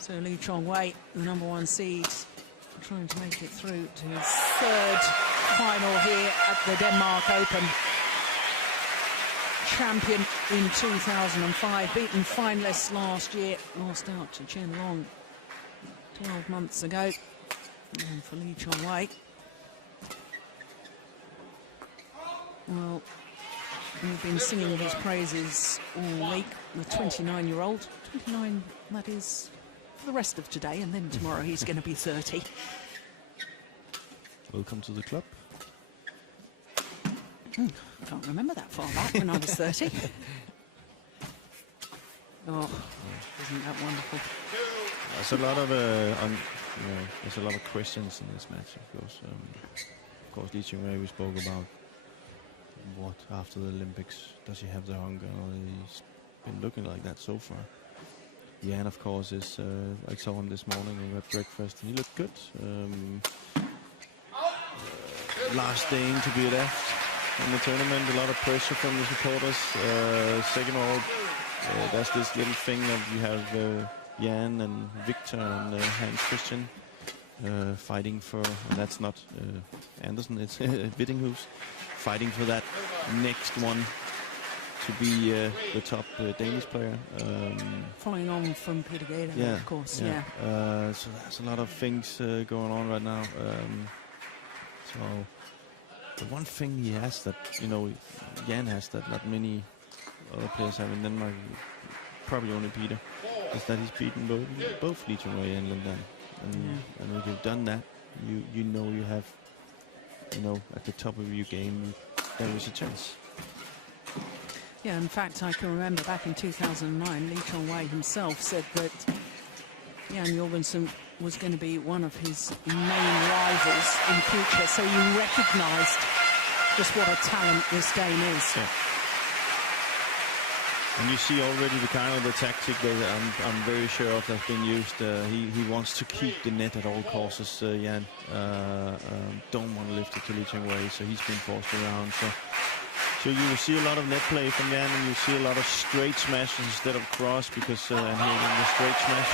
So Lee Chong Wei, the #1 seed, trying to make it through to his third final here at the Denmark Open. Champion in 2005, beaten finalists last year, lost out to Chen Long 12 months ago. And for Lee Chong Wei, well, we've been singing his praises all week. The 29-year-old, 29, that is for the rest of today, and then tomorrow he's going to be 30. Welcome to the club. I can't remember that far back when I was 30. Oh, isn't that wonderful? There's a lot of there's a lot of questions in this match, of course, Lee Chong Wei, we spoke about what after the Olympics, does he have the hunger? He's been looking like that so far. Jan, of course, is I saw him this morning at breakfast, and he looked good. Last day to be left in the tournament, a lot of pressure from the supporters. Second of all, there's this little thing of you have Jan and Victor and Hans Christian fighting for, and that's not Andersen, it's Wittinghus, fighting for that next one to be the top Danish player. Following on from Peter Gader, yeah, of course, yeah. So there's a lot of things going on right now. So the one thing he has that, Jan has that not many other players have in Denmark, probably only Peter, is that he's beaten both Lee Chong Wei and Lindan. And if you've done that, you know you have, at the top of your game, there is a chance. Yeah, in fact, I can remember back in 2009, Lee Chong Wei himself said that Jan Jorgensen was going to be one of his main rivals in future, so you recognised just what a talent this game is. Yeah. And you see already the kind of the tactic that I'm very sure of has been used. He wants to keep the net at all costs, Jan. Don't want to lift it to Lee Chong Wei, so he's been forced around. So you will see a lot of net play from Jan, and you see a lot of straight smashes instead of cross, because and here in the straight smash,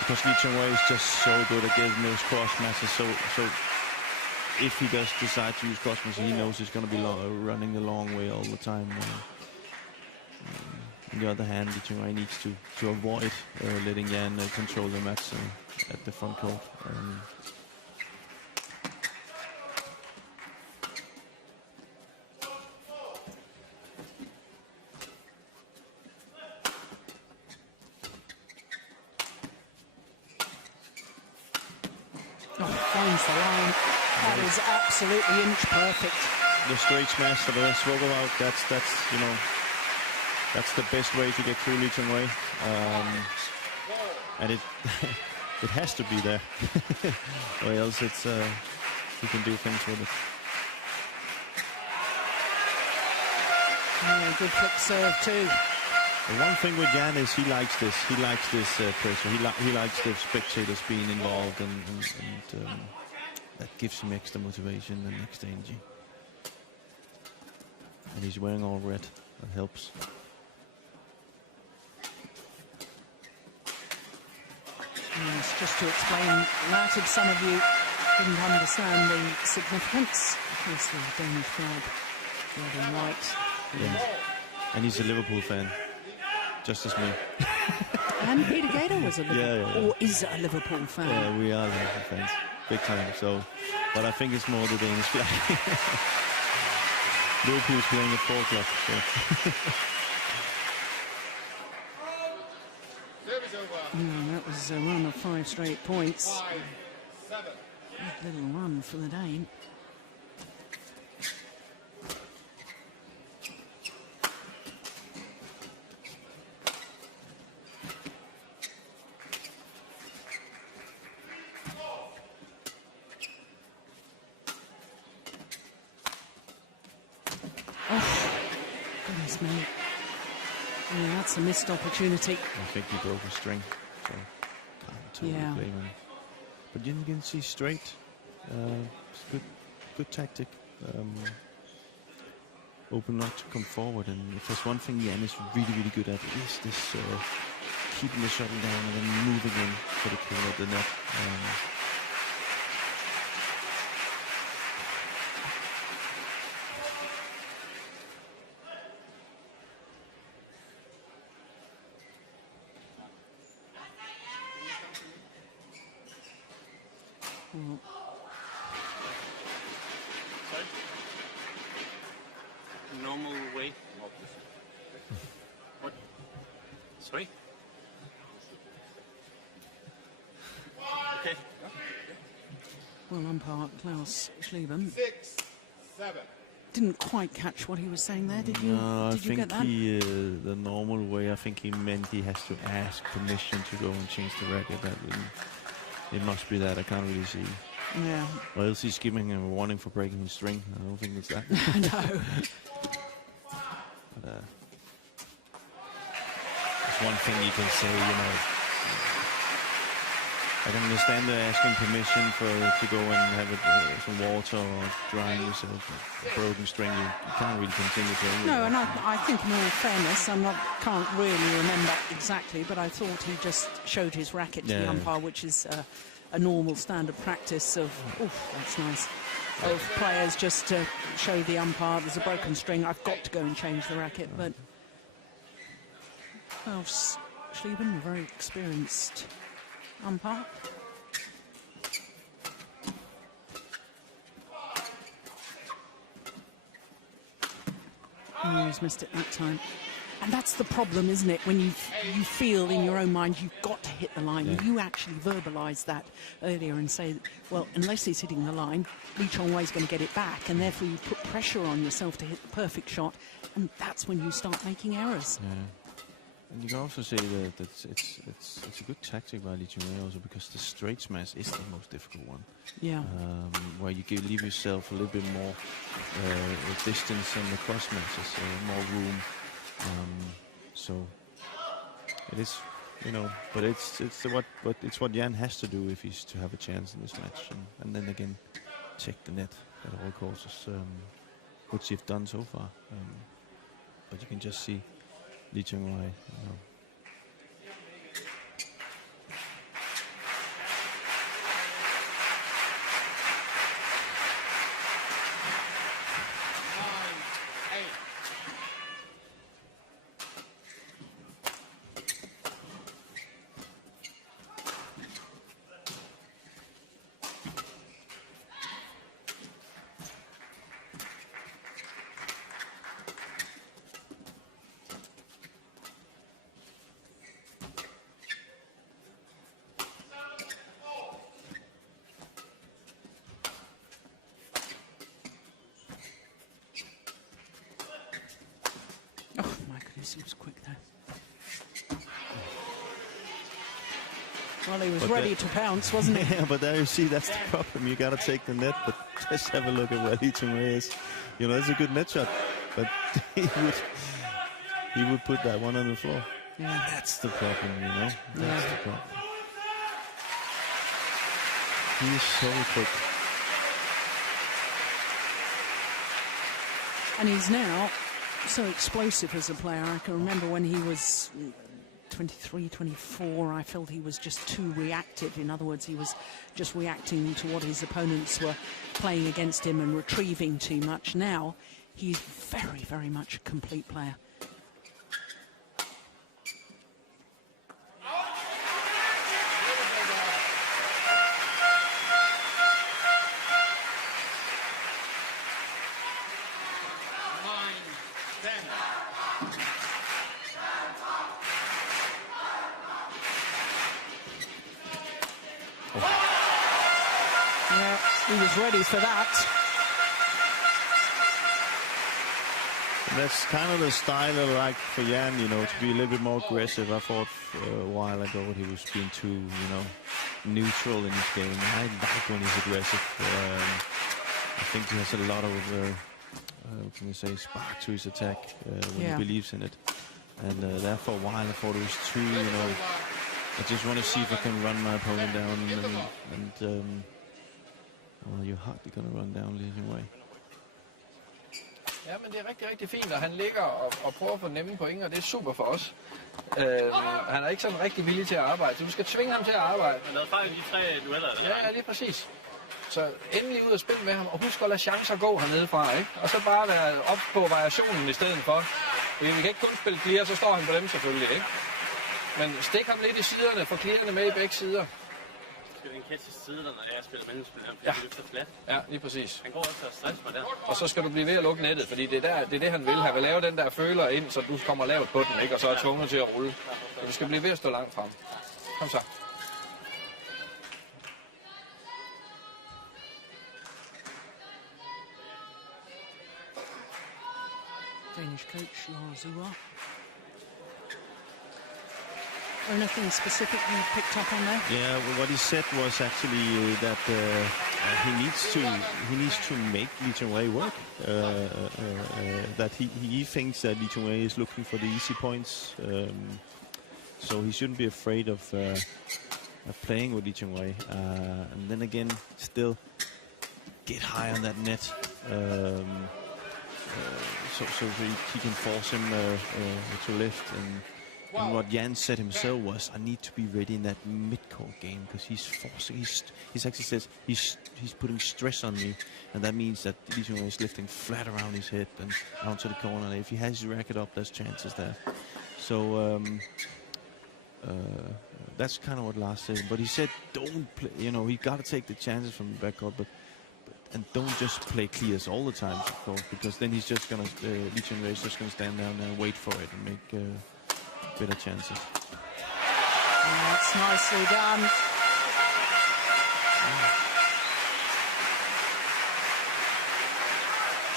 because Lee Chong Wei is just so good at getting those cross smashes. So if he does decide to use cross smashes, he knows he's going to be running the long way all the time. On the other hand, Lee Chong Wei needs to avoid letting Jan control the match at the front court. Finds the line. That is absolutely inch perfect. The straight smash that I spoke about, that's the best way to get through Lee Chong Wei. And it it has to be there, or else it's you can do things with it. Yeah, good flick serve too. The one thing with Jan is he likes this. He likes this pressure. He likes the spectators being involved, and that gives him extra motivation and extra energy. And he's wearing all red. That helps. Yes, just to explain that, if some of you didn't understand the significance, of course, the Danish flag, red and white. Yeah. And he's a Liverpool fan, just as me. And Peter Gader was a Liverpool, or is a Liverpool fan. Yeah, we are Liverpool fans, big time. So, but I think it's more the Danish flag. Liverpool's playing at 4 o'clock. So. That was a run of 5 straight points. Good little run for the Dane. Oh, goodness me. Yeah, that's a missed opportunity. I think he broke a string, so can't totally blame him. But you can see straight. It's good tactic. open not to come forward. And if there's one thing Jan is really, really good at, it is this keeping the shuttle down and then moving in for the kill at the net. Normal way. What? Sorry? Okay. Well, umpire Klaus Schleben 6, 7. didn't quite catch what he was saying there, did you? No, Did you get that? I think the normal way, I think he meant he has to ask permission to go and change the racket. It must be that, I can't really see. Yeah. Or else he's giving him a warning for breaking his string. I don't think it's that. No. But, there's one thing you can say, you know. I can understand asking permission to go and have some water or drying yourself. A broken string, you can't really continue playing. No, and I think in all fairness, can't really remember exactly, but I thought he just showed his racket to the umpire, which is a normal standard practice of, that's nice, of players just to show the umpire there's a broken string, I've got to go and change the racket. But Klaus Schleben, a very experienced umpire. He's missed it that time. And that's the problem, isn't it? When you feel in your own mind you've got to hit the line. Yeah. You actually verbalise that earlier and say, well, unless he's hitting the line, Lee Chong Wei is going to get it back. And therefore you put pressure on yourself to hit the perfect shot. And that's when you start making errors. Yeah. And you can also say that it's a good tactic by Lee Chong Wei also, because the straight smash is the most difficult one. Yeah. Where you leave yourself a little bit more distance on the cross smashes, more room. So it is, you know, but it's what Jan has to do if he's to have a chance in this match, and then again check the net at all courses, which you've done so far. But you can just see Lee Chong Wei, you know. He was quick there. Well, he was ready to pounce, wasn't he? Yeah, but there you see, that's the problem. You got to take the net, but just have a look at where Lee Chong Wei is. You know, it's a good net shot, but he would put that one on the floor. Yeah. That's the problem, you know. That's the problem. He is so quick. And he's now so explosive as a player. I can remember when he was 23, 24, I felt he was just too reactive. In other words, he was just reacting to what his opponents were playing against him and retrieving too much. Now, he's very, very much a complete player. Ready for that. That's kind of the style I like for Jan, you know, to be a little bit more aggressive. I thought a while ago he was being too, you know, neutral in his game. I like when he's aggressive. I think he has a lot of, what can you say, spark to his attack when he believes in it. And there for a while I thought it was too, you know, I just want to see if I can run my opponent down and well, you're hardly going to run down Lee Chong Wei. Ja, men det er rigtig, rigtig fint, og han ligger og prøver at få nemme point, og det er super for os. Han er ikke sådan rigtig villig til at arbejde, så du skal tvinge ham til at arbejde. Han lavede fejl i 3 dueller. Ja, lige præcis. Så endelig ud og spille med ham, og husk at lade chancer gå hernede fra, ikke? Og så bare være op på variationen i stedet for. Fordi vi kan ikke kun spille clear, så står han på dem selvfølgelig, ikke? Men stik ham lidt i siderne, få clearerne med i begge sider. Skal vi en catch i siderne, når jeg spiller mellemspil, fordi Ja. det løfter flat. Ja, lige præcis. Han går også og stress mig der. Og så skal du blive ved at lukke nettet, fordi det er det han vil. Han vil lave den der føler ind, så du kommer lavt på den, ikke? Og så er tvunget til at rulle. Så du skal blive ved at stå langt frem. Kom så. Danish coach Lars Uhr. Anything specific you picked up on there? Yeah, well, what he said was actually that he needs to make Lee Chong Wei work. That he thinks that Lee Chong Wei is looking for the easy points, so he shouldn't be afraid of playing with Lee Chong Wei. And then again, still get high on that net, so he can force him to lift. And what Jan said himself was, I need to be ready in that mid-court game because he's forcing. He actually says he's putting stress on me, and that means that Lee Chong Wei is lifting flat around his head and onto the corner. And if he has his racket up, there's chances there. So that's kind of what Lars said. But he said, don't play. You know, he got to take the chances from the backcourt, and don't just play clears all the time, of course, because then he's just gonna Lee Chong Wei is just gonna stand down there and wait for it and make better chances. That's nicely done.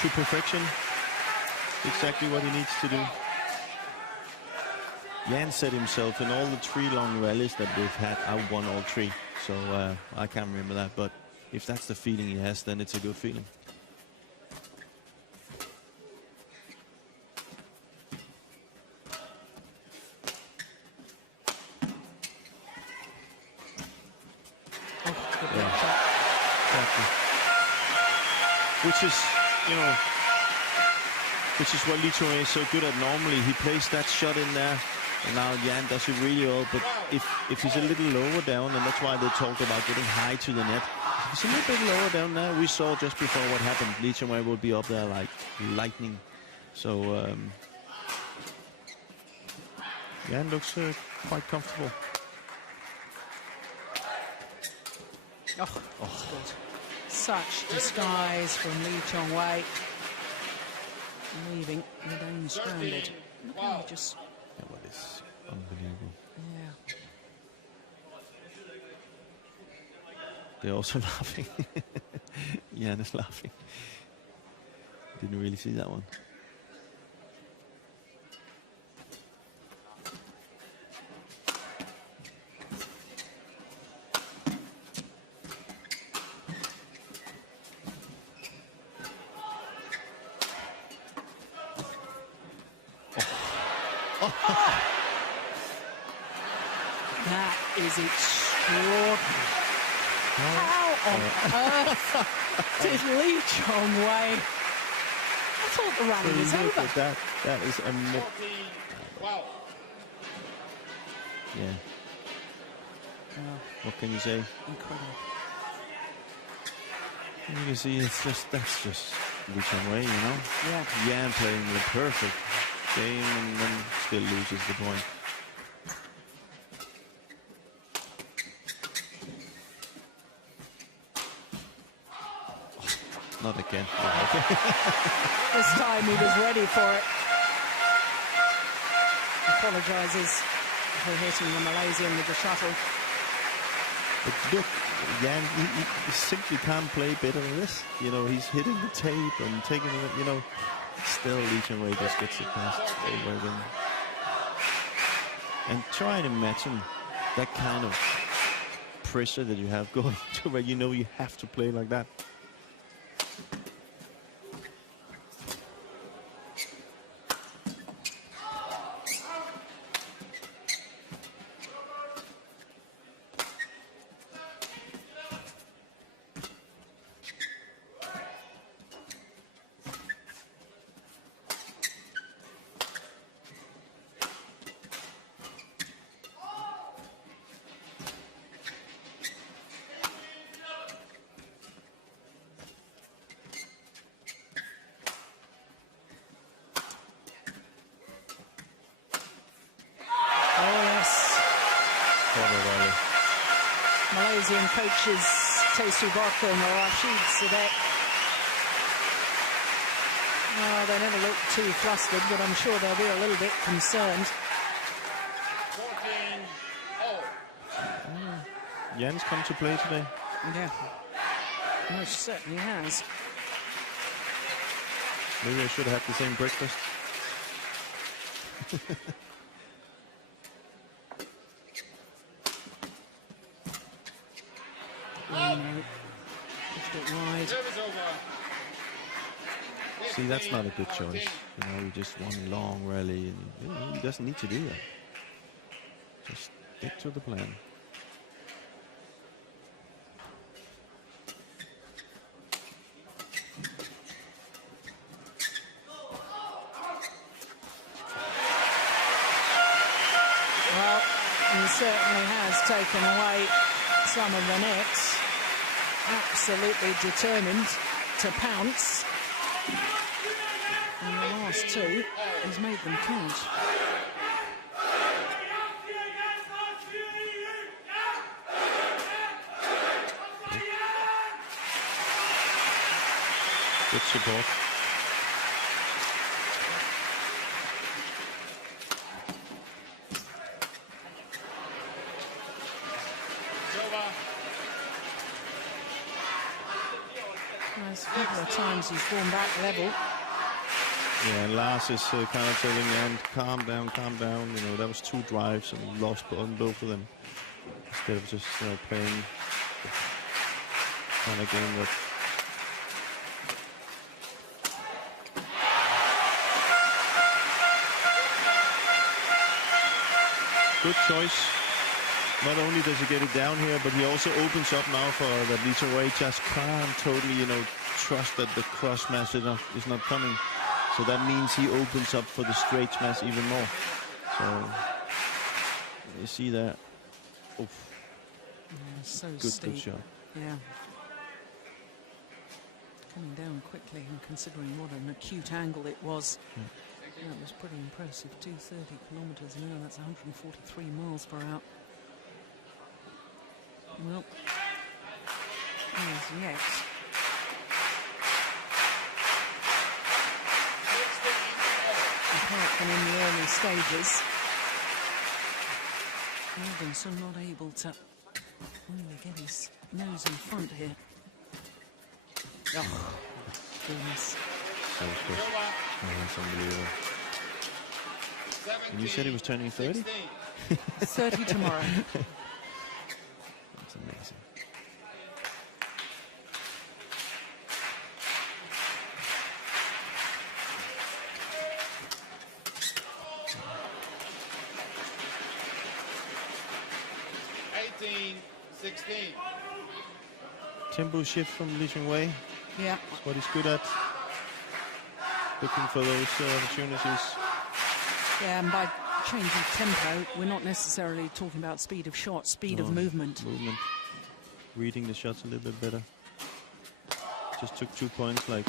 To perfection, exactly what he needs to do. Jan said himself, in all the 3 long rallies that we've had, I won all 3. So I can't remember that, but if that's the feeling he has, then it's a good feeling. Which is, you know, which is what Lee Chong Wei is so good at normally. He plays that shot in there, and now Jan does it really well. But if he's a little lower down, and that's why they talked about getting high to the net. If he's a little bit lower down there, we saw just before what happened. Lee Chong Wei will be up there like lightning. So Jan looks quite comfortable. Oh, that's good. Such disguise from Lee Chong Wei, leaving the Danes stranded. Look how he just... Yeah, well, it's unbelievable. Yeah. They're also laughing. Jan is laughing. Didn't really see that one. That is extraordinary. How on earth did Lee Chong Wei? I thought the rally was Look over. at that. That is amazing. Yeah. What can you say? Incredible. And you can see that's just Lee Chong Wei, you know. Yeah. Jan playing the perfect game and then still loses the point. Not again. Oh, okay. This time he was ready for it. Apologises for hitting the Malaysian with the shuttle. But look, Jan, he simply can't play better than this. You know, he's hitting the tape and taking it, you know. Still, Lee Chong Wei just gets it past over again. And try and imagine that kind of pressure that you have going to where you know you have to play like that. Indonesian coaches Tesu Boko and Rashid Sadek. They never look too flustered, but I'm sure they'll be a little bit concerned. 14-0. Jan's come to play today. Yeah, most certainly has. Maybe I should have had the same breakfast. Pushed it wide. Service over. See, that's not a good choice. You know, you just one long rally, and he doesn't need to do that. Just stick to the plan. Well, he certainly has taken away some of the nets. Absolutely determined to pounce. And the last two, he's made them count. Good support. There's a couple of times he's gone back level. Yeah, and Lars is kind of telling Jan, calm down. You know, that was 2 drives and lost on both of them. Instead of just playing kind of game that. Good choice. Not only does he get it down here, but he also opens up now for that Li Chong Wei just can't totally, trust that the cross smash is not coming. So that means he opens up for the straight smash even more. So you see that. Oof. Yeah, so Good steep. shot. Yeah. Coming down quickly, and considering what an acute angle it was. That was pretty impressive. 230 kilometers an hour, that's 143 miles per hour. Well, here's Yonex. Apart from in the early stages, Jorgensen not able to really get his nose in front here. Oh, goodness. That was good. Oh, that's unbelievable. And you said he was turning 30? 30 tomorrow. That's amazing. Tempo shift from Li Chong Wei. Yeah. That's what he's good at. Looking for those opportunities. Yeah, and by changing tempo, we're not necessarily talking about speed of shot, speed of movement. Movement. Reading the shots a little bit better. Just took 2 points, like.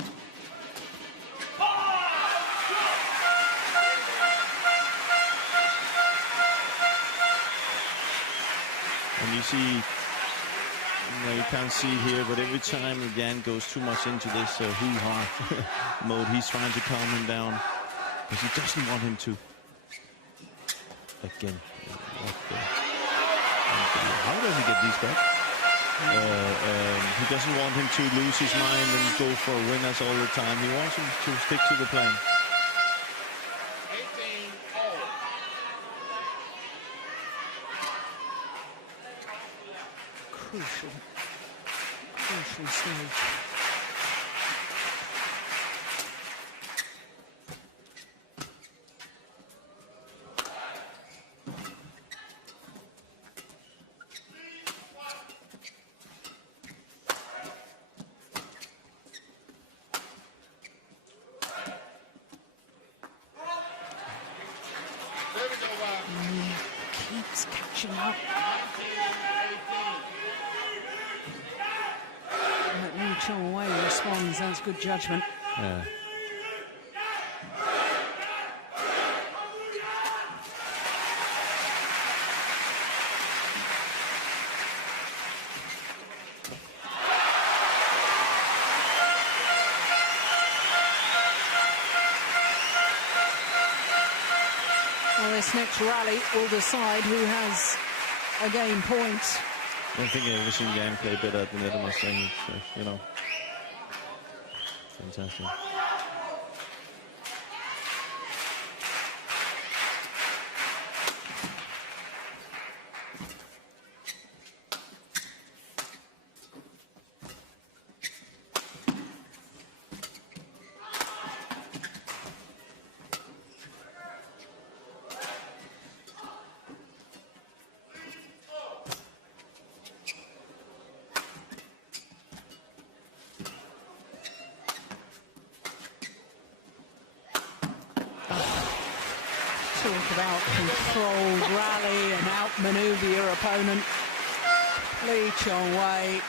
And you see, you can't see here, but every time Jan goes too much into this hoo-ha mode, he's trying to calm him down because he doesn't want him to. Again, how does he get these back? He doesn't want him to lose his mind and go for winners all the time. He wants him to stick to the plan. Crucial stage. Keeps catching up. But Li Chong Wei responds. That's good judgment. Yeah. this next rally will decide who has a game point. I don't think I've ever seen Jan play better at the net, I must say. It's, you know, fantastic. Talk about controlled rally and outmaneuver your opponent. Lee Chong Wei,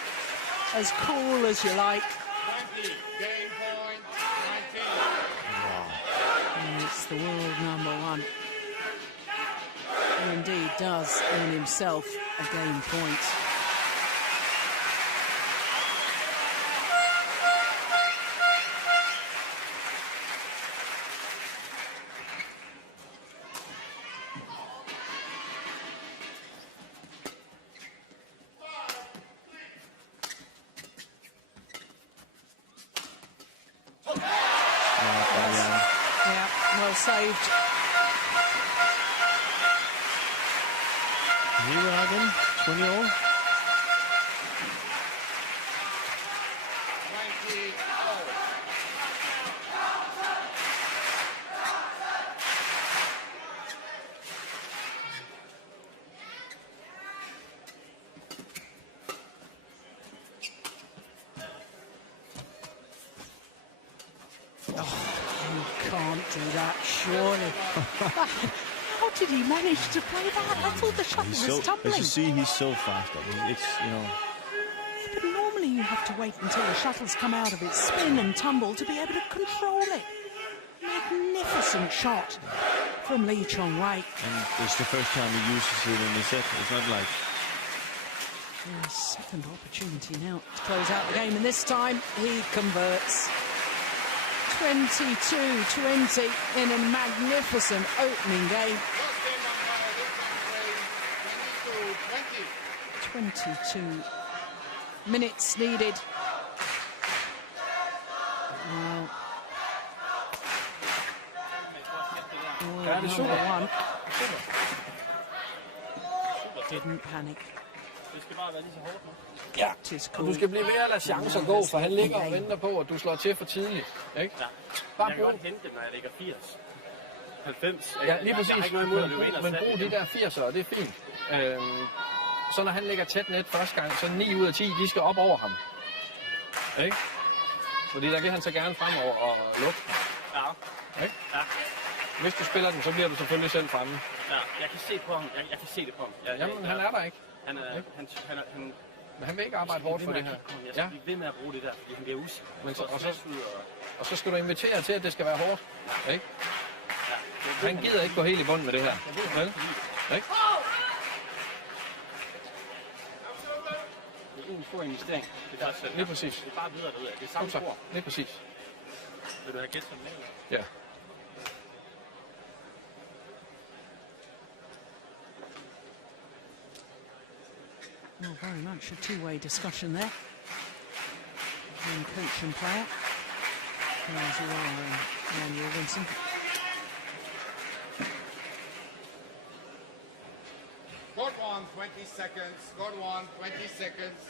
as cool as you like. 20, game point, 19. And it's the world #1. And indeed does earn himself a game point. Saved. Here we are again, 20 all. 20. Can't do that, surely. How did he manage to play that? I thought the shuttle was tumbling. As you see, he's so fast. I mean, it's, you know. But normally you have to wait until the shuttle's come out of its spin and tumble to be able to control it. Magnificent shot from Lee Chong Wei. And it's the first time he uses it in the set. It's not like... Second opportunity now to close out the game, and this time he converts. 22-20 in a magnificent opening game. 22 minutes needed. Well, #1 didn't panic. Ja, og du skal blive ved at lade chancer gå, for han ligger og venter på, at du slår til for tidligt. Ikke? Ja. Bare jeg kan godt hente dem, når jeg ligger 80. 90. Ja, lige præcis. Jeg har ikke noget imod at løbe ind og men brug de der 80'ere, det er fint. Så når han ligger tæt net første gang, så 9 ud af 10, de skal op over ham. Ikke? Fordi der kan han så gerne fremover og lukke. Ja. Ikke? Ja. Hvis du spiller den, så bliver du selvfølgelig selv fremme. Ja, jeg kan se på ham. Jeg kan se det på ham. Jamen, han er der ikke. Men han vil ikke arbejde hårdt for det her. Jeg skal blive ved med at bruge det der, fordi han bliver usikker. Og så skal du invitere til, at det skal være hårdt. Ikke? Ja, han gider ikke gå helt i bund med det her. Vel? Ikke? Det er en stor investering. Det er faktisk, lige præcis. Det er bare videre derude. Det er samme spor. Lige præcis. Vil du have gæt som med? Ja. Well, very much a two-way discussion there between coach and player. As you are, Jorgensen. Good one, 20 seconds. Good one, 20 seconds.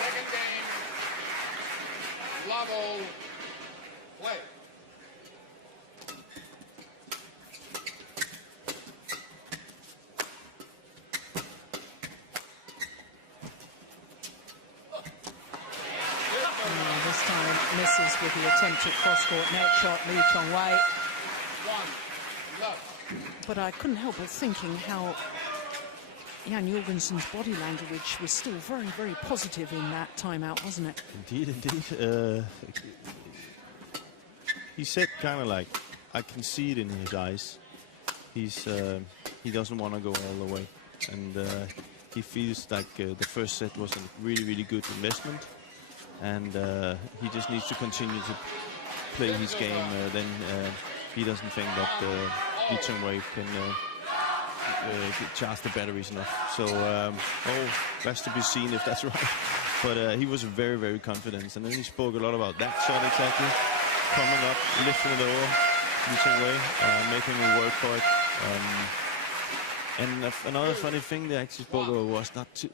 Second game. Level. Play. This time misses with the attempted cross-court net shot, Lee Chong Wei. But I couldn't help but thinking how Jan Jorgensen's body language was still very, very positive in that timeout, wasn't it? Indeed, indeed. He said kind of like, I can see it in his eyes. He doesn't want to go all the way. And he feels like the first set was a really good investment, and he just needs to continue to play his game. Then he doesn't think that Lee Chong Wei can charge the batteries enough. So that's to be seen if that's right. But he was very confident, and then he spoke a lot about that shot exactly, coming up, lifting it over Lee Chong Wei, making him work for it. And another funny thing they actually spoke about was not to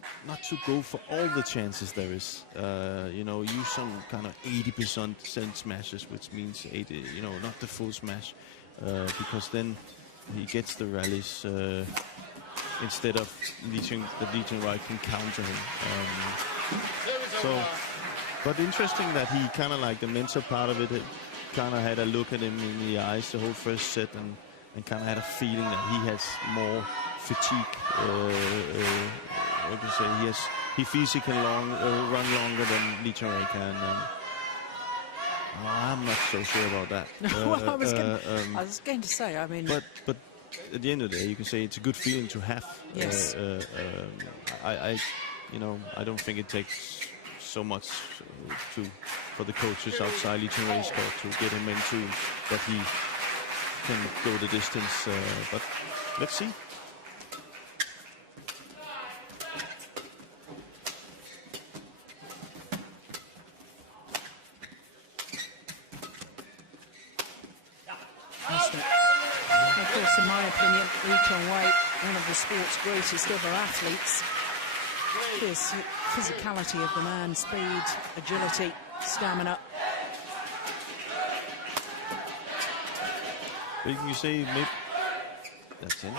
go for all the chances there is. You know, use some kind of 80% smashes, which means 80. You know, not the full smash, because then he gets the rallies instead of the Lee Chong Wei can counter him. But interesting that he kind of like the mental part of it. Kind of had a look at him in the eyes the whole first set, and kind of had a feeling that he has more fatigue. What do you say? He feels he can run longer than Lee Chong Wei can. I'm not so sure about that. Well, I was going to say, I mean, but at the end of the day, you can say it's a good feeling to have. Yes. I don't think it takes so much for the coaches outside Lee Chong Wei's court to get him into that he can go the distance. But let's see. Of course, in my opinion, Lee Chong Wei, one of the sport's greatest ever athletes. This physicality of the man, speed, agility, stamina. But you say maybe that's it.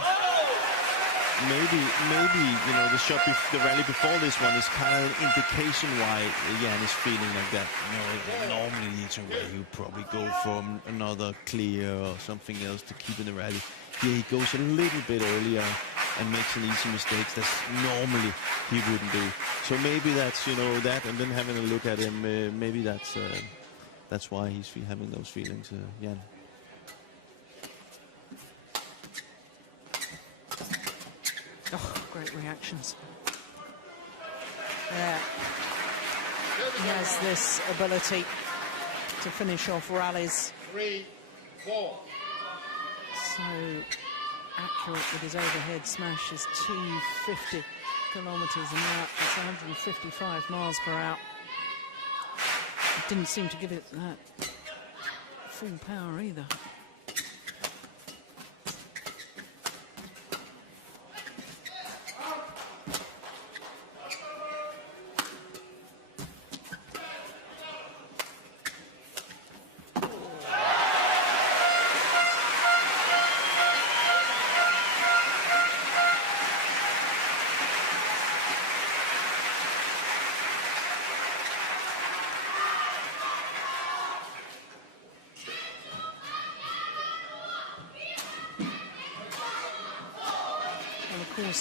Maybe you know the rally before this one is kind of an indication why Jan is feeling like that. You know, normally Lee Chong Wei he'll probably go for another clear or something else to keep in the rally. Here he goes a little bit earlier and makes an easy mistakes that normally he wouldn't do. So maybe that's that, and then having a look at him, maybe that's why he's having those feelings, Jan. Oh, great reactions. Yeah. He has this ability to finish off rallies. 3, 4. So accurate with his overhead smash is 250 kilometers an hour. It's 155 miles per hour. It didn't seem to give it that full power either.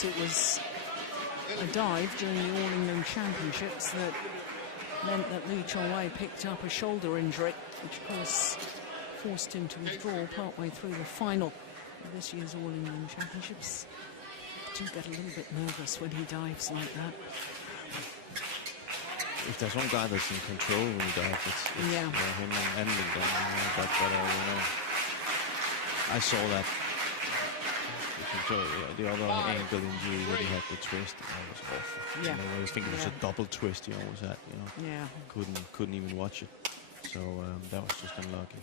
It was a dive during the All England Championships that meant that Lee Chong Wei picked up a shoulder injury, which of course forced him to withdraw partway through the final of this year's All England Championships. I do get a little bit nervous when he dives like that. If there's one guy that's in control when he dives, it's him and Lindgren. I saw that. The other ankle injury where he had the twist, that was awful. Yeah. I think it was a double twist he almost had. Yeah. Couldn't even watch it. So that was just unlucky.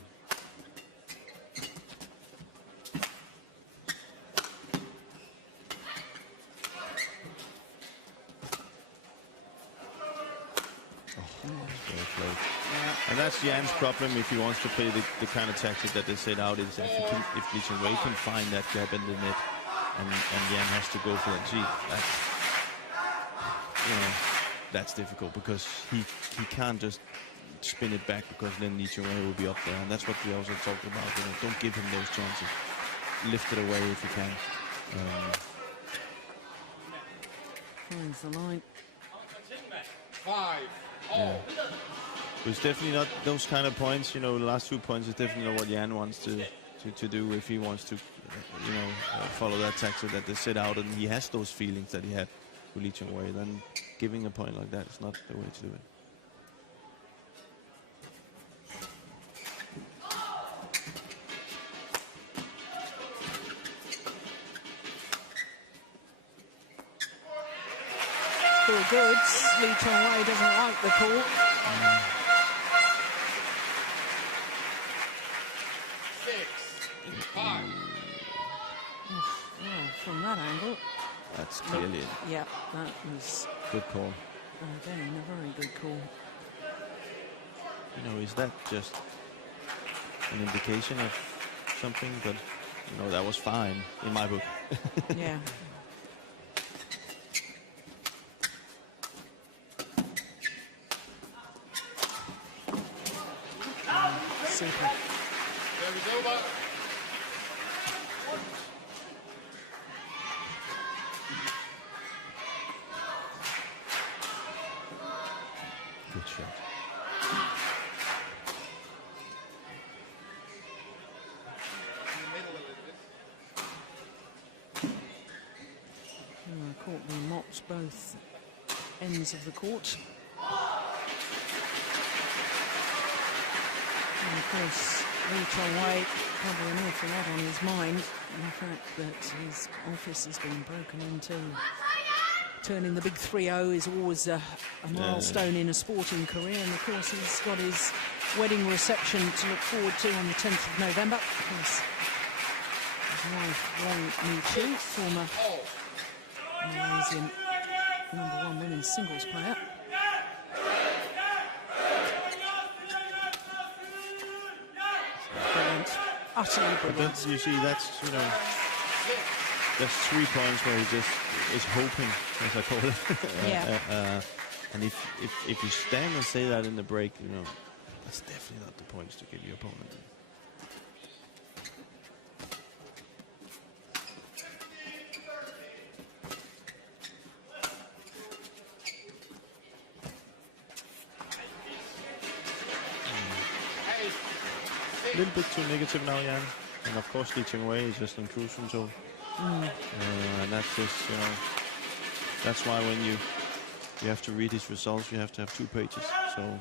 And that's Jan's problem if he wants to play the kind of tactic that they set out, is if Lee Chong Wei can find that gap in the net, and Jan has to go for it. Gee, that's difficult, because he can't just spin it back, because then Lee Chong Wei will be up there, and that's what we also talked about. Don't give him those chances. Lift it away if you can. Finds the line. 5. Yeah. It's definitely not those kind of points. The last 2 points is definitely not what Jan wants to do if he wants to, follow that tactic that they set out, and he has those feelings that he had to Lee Chong Wei, then giving a point like that is not the way to do it. Still good. Lee Chong Wei doesn't like the call. 6-5. Well, from that angle, That's clearly yeah, that was a good call. again a very good call. You know, is that just an indication of something? But you know, that was fine in my book. Yeah. Super. Service over. Good shot. In the middle a little bit. Courtney mops both ends of the court. And of course, Lee Chong Wei probably an awful lot on his mind, and the fact that his office has been broken into. Turning the big 3-0 is always a milestone in a sporting career, and of course he's got his wedding reception to look forward to on the 10th of November. Of course, his wife Wang Mi-Chu, former Malaysian #1 women's singles player. Brilliant, utterly brilliant. That's, you see, that's, you know, there's 3 points where he just is hoping, as I call it. Yeah. And if you stand and say that in the break, you know, that's definitely not the points to give your opponent. A little bit too negative now, Jan. And of course, Lee Chong Wei is just on cruise control. And that's just, you know, that's why when you have to read his results, you have to have 2 pages. So.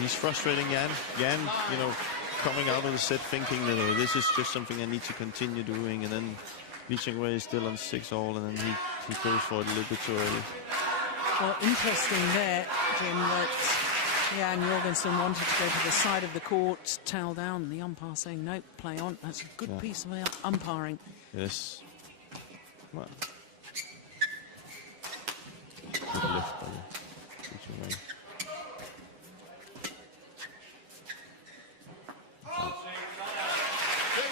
He's frustrating Jan. Jan, you know, coming out of the set thinking that, oh, this is just something I need to continue doing, and then Lee Chong Wei is still on 6-all, and then he goes for it a little bit too early. Well, interesting there, Jim, that Jan Jorgensen wanted to go to the side of the court, towel down, the umpire saying, no, play on. That's a good piece of umpiring. Yes. Come on. Good lift by Lee Chong Wei.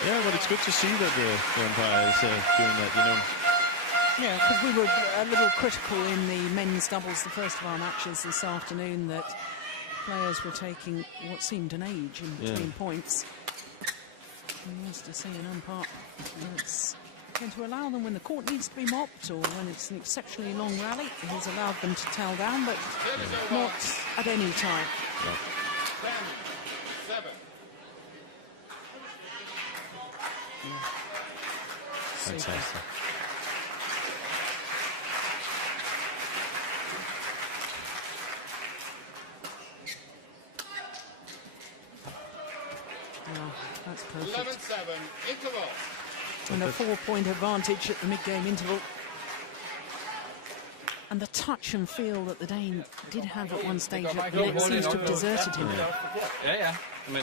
Yeah, but it's good to see that the umpire is doing that, you know. Yeah, because we were a little critical in the men's doubles, the first of our matches this afternoon, that players were taking what seemed an age in between points. And nice to see an umpire that's going to allow them when the court needs to be mopped or when it's an exceptionally long rally. He's allowed them to towel down, but not at any time. Yeah. 7. Fantastic. Oh, that's perfect. 11-7, interval. And a 4-point advantage at the mid-game interval. And the touch and feel that the Dane did have at one stage at the net seems to have deserted him. Ja. Men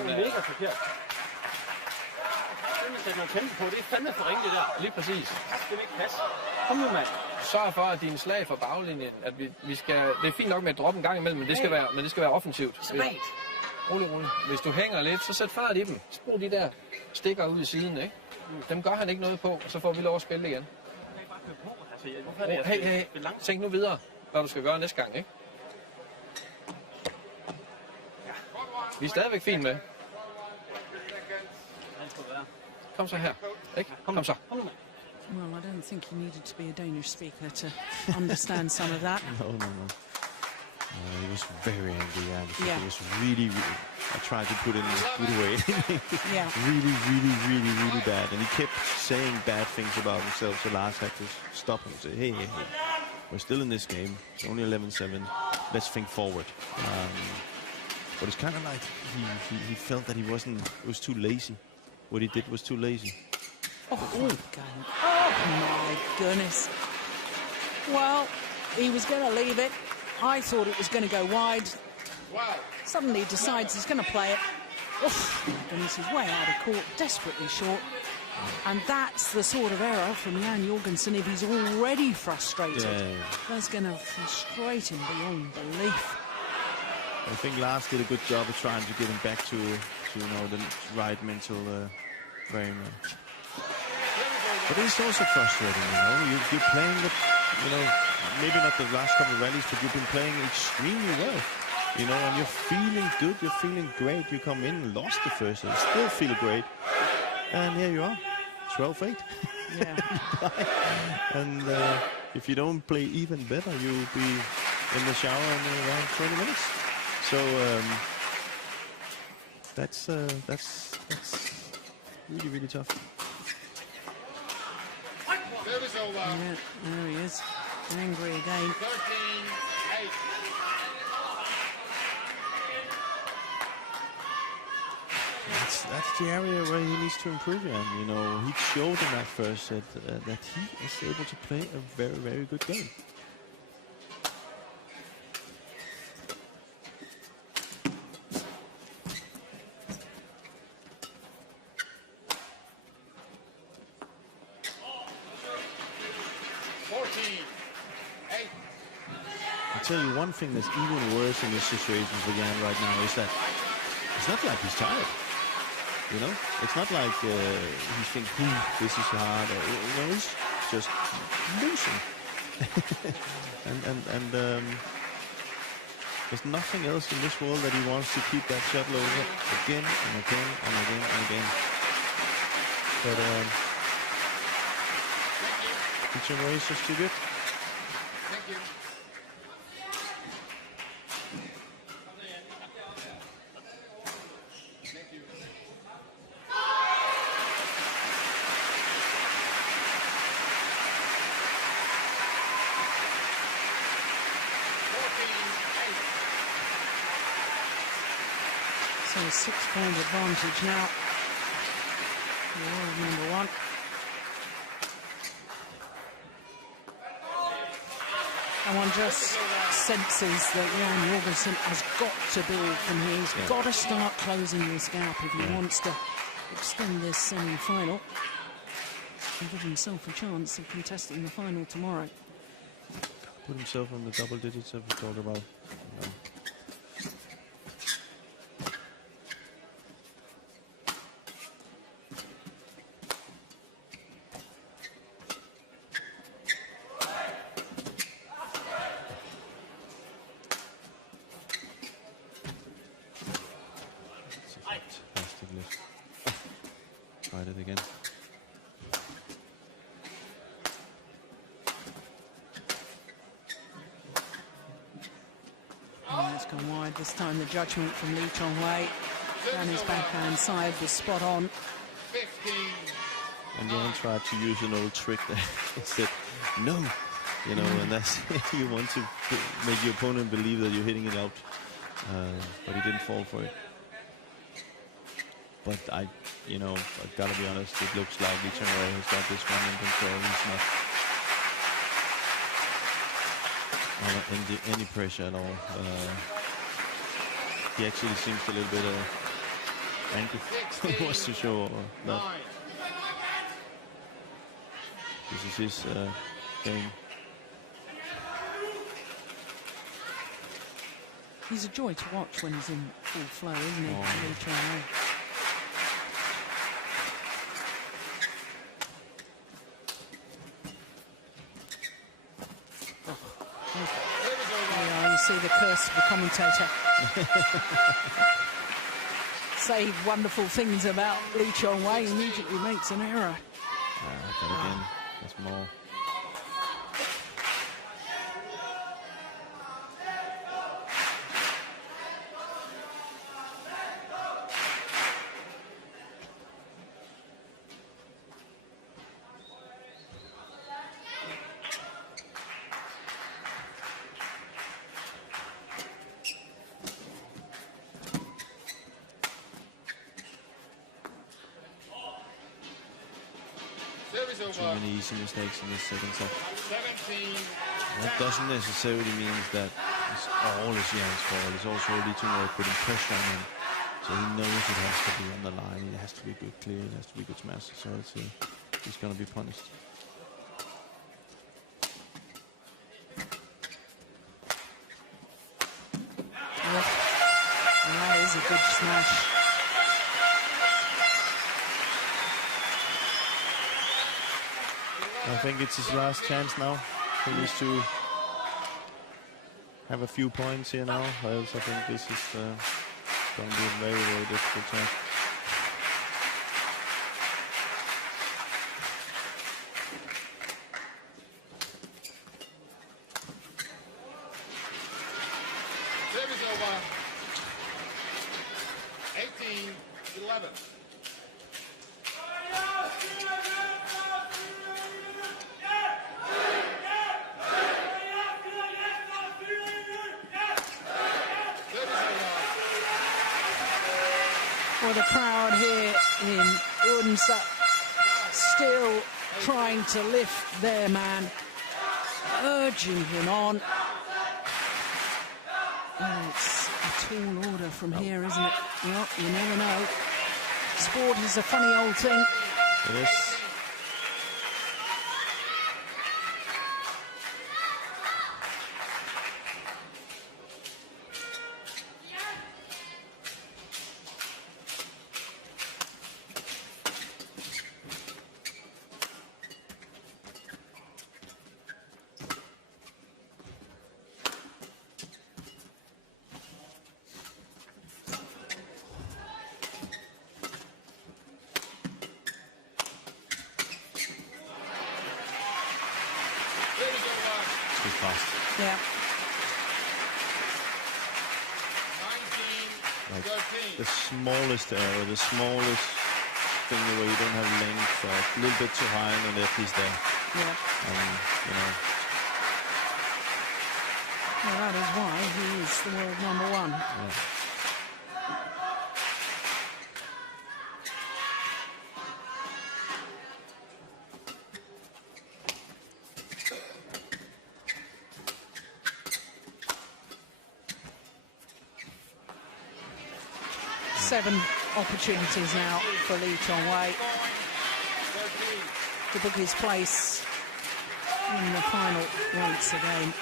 lige præcis. Sørg for, at dine slag fra baglinjen, at vi skal, det er fint nok med at droppe en gang imellem, men det skal være offensivt. Rolig. Hvis du hænger lidt, så sæt fart i dem. Brug de der stikker ud i siden, ikke? Dem gør han ikke noget på, og så får vi lov at spille igen. Hey, tænk nu videre, hvad du skal gøre næste gang, ikke? Vi er stadigvæk fint med. Kom så her, ikke? Kom så. Well, I don't think you needed to be a Danish speaker to understand some of that. No. He was very angry, Yeah. He was really, I tried to put it in a good way. Yeah. really bad. And he kept saying bad things about himself, so Lars had to stop him and say, hey, we're still in this game. It's only 11-7. Let's think forward. But it's kind of like he felt that it was too lazy. What he did was too lazy. Oh my goodness. Well, he was going to leave it. I thought it was going to go wide. Suddenly decides he's going to play it. Oh my goodness, he's way out of court, desperately short. And that's the sort of error from Jan Jorgensen. If he's already frustrated, that's going to frustrate him beyond belief. I think Lars did a good job of trying to get him back to the right mental frame. But it's also frustrating, You're playing maybe not the last couple of rallies, but you've been playing extremely well. And you're feeling good, you're feeling great. You come in and lost the first set, still feel great. And here you are, 12-8. Yeah. And if you don't play even better, you'll be in the shower in around 20 minutes. So that's really tough. Service over. Yeah, there he is, angry again. 13-8. That's the area where he needs to improve in. He showed in that first set that he is able to play a very good game. I'll tell you one thing that's even worse in this situation for Jan right now is that it's not like he's tired. It's not like he's thinking, this is hard. He's just losing. and there's nothing else in this world that he wants to keep that shuttle over again and again and again and again. But Chong Wei is just too good. Thank you. So a 6-point advantage now. World number one. And one just senses that Jan Jorgensen has got to build from here. He's got to start closing this gap if he wants to extend this semi-final and give himself a chance of contesting the final tomorrow. Put himself on the double digits that we talk about. Fantastic lift. Tried it again. It's gone wide this time. The judgment from Lee Chong Wei and his backhand side was spot on. 15. And Jan tried to use an old trick there. He said, no, and that's you want to make your opponent believe that you're hitting it out. But he didn't fall for it. But I've got to be honest, it looks like Lee Chong Wei has got this one in control. He's not under any pressure at all. He actually seems a little bit angry. He wants to show that. This is his game. He's a joy to watch when he's in full flow, isn't he? Lee Chong Wei. You see the curse of the commentator. Say wonderful things about Lee Chong Wei, immediately makes an error. But again, that's more. too many easy mistakes in this second set. 17. That doesn't necessarily mean that it's all is Jan's fault. It's also Lee Chong Wei putting pressure on him. So he knows it has to be on the line. It has to be good clear. It has to be good smash. So he's going to be punished. Yep. And that is a good smash. I think it's his last chance now. He needs to have a few points here now. Else I think this is going to be a very, very difficult chance. Service over. 18-11. For the crowd here in Odense, still trying to lift their man, urging him on. Oh, it's a tall order from here, isn't it? Well, you never know. Sport is a funny old thing. It is. Too fast. Yeah. 19-13. The smallest error, the smallest thing where you don't have length, a little bit too high on the left, he's there. Yeah. And, you know, Well, that is why he is the world number one. yeah. 7 opportunities now for Lee Chong Wei to book his place in the final once again.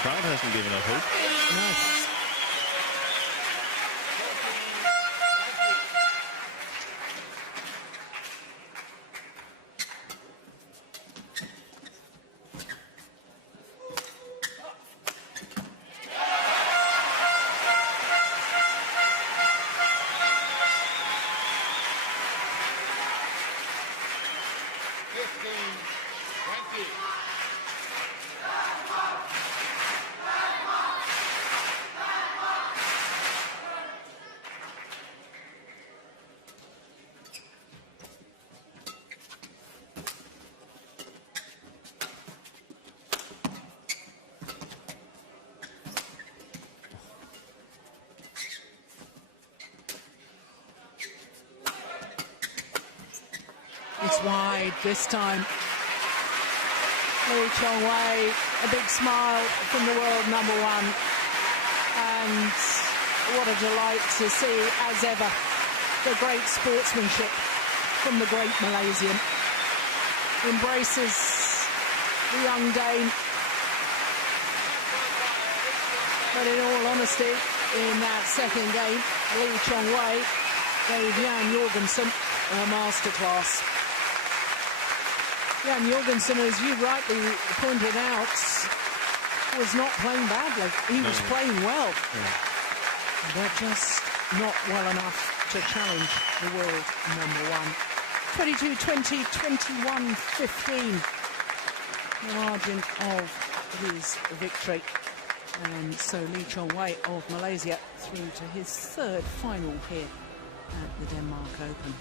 Crowd hasn't given up hope. No. It's wide this time. Lee Chong Wei, a big smile from the world number one. And what a delight to see, as ever, the great sportsmanship from the great Malaysian. Embraces the young Dane. But in all honesty, in that second game, Lee Chong Wei gave Jan Jorgensen a masterclass. Jan Jorgensen, as you rightly pointed out, was not playing badly. He was playing well, but just not well enough to challenge the world number one. 22-20, 21-15, the margin of his victory. And so Lee Chong Wei of Malaysia through to his third final here at the Denmark Open.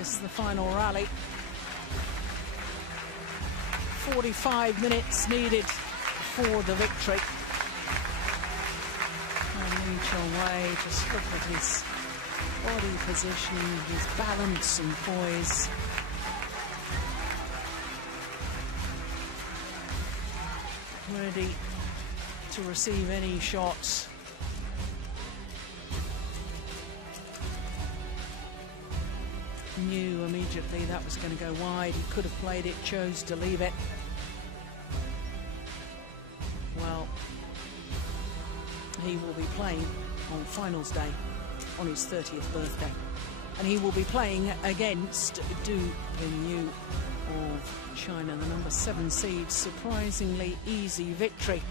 is the final rally. 45 minutes needed for the victory. And Lee Chong Wei, just look at his body positioning, his balance and poise. Ready to receive any shots. Knew immediately that was going to go wide. He could have played it, chose to leave it. Well, he will be playing on finals day, on his 30th birthday. And he will be playing against Du Pengyu of China, the number 7 seed. Surprisingly easy victory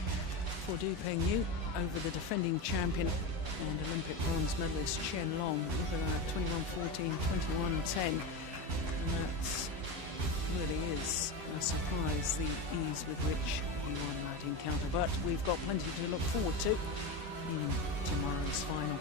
for Du Pengyu over the defending champion and Olympic bronze medalist Chen Long. Look at that, 21-14, 21-10. And that really is a surprise, the ease with which he won that encounter. But we've got plenty to look forward to in tomorrow's final.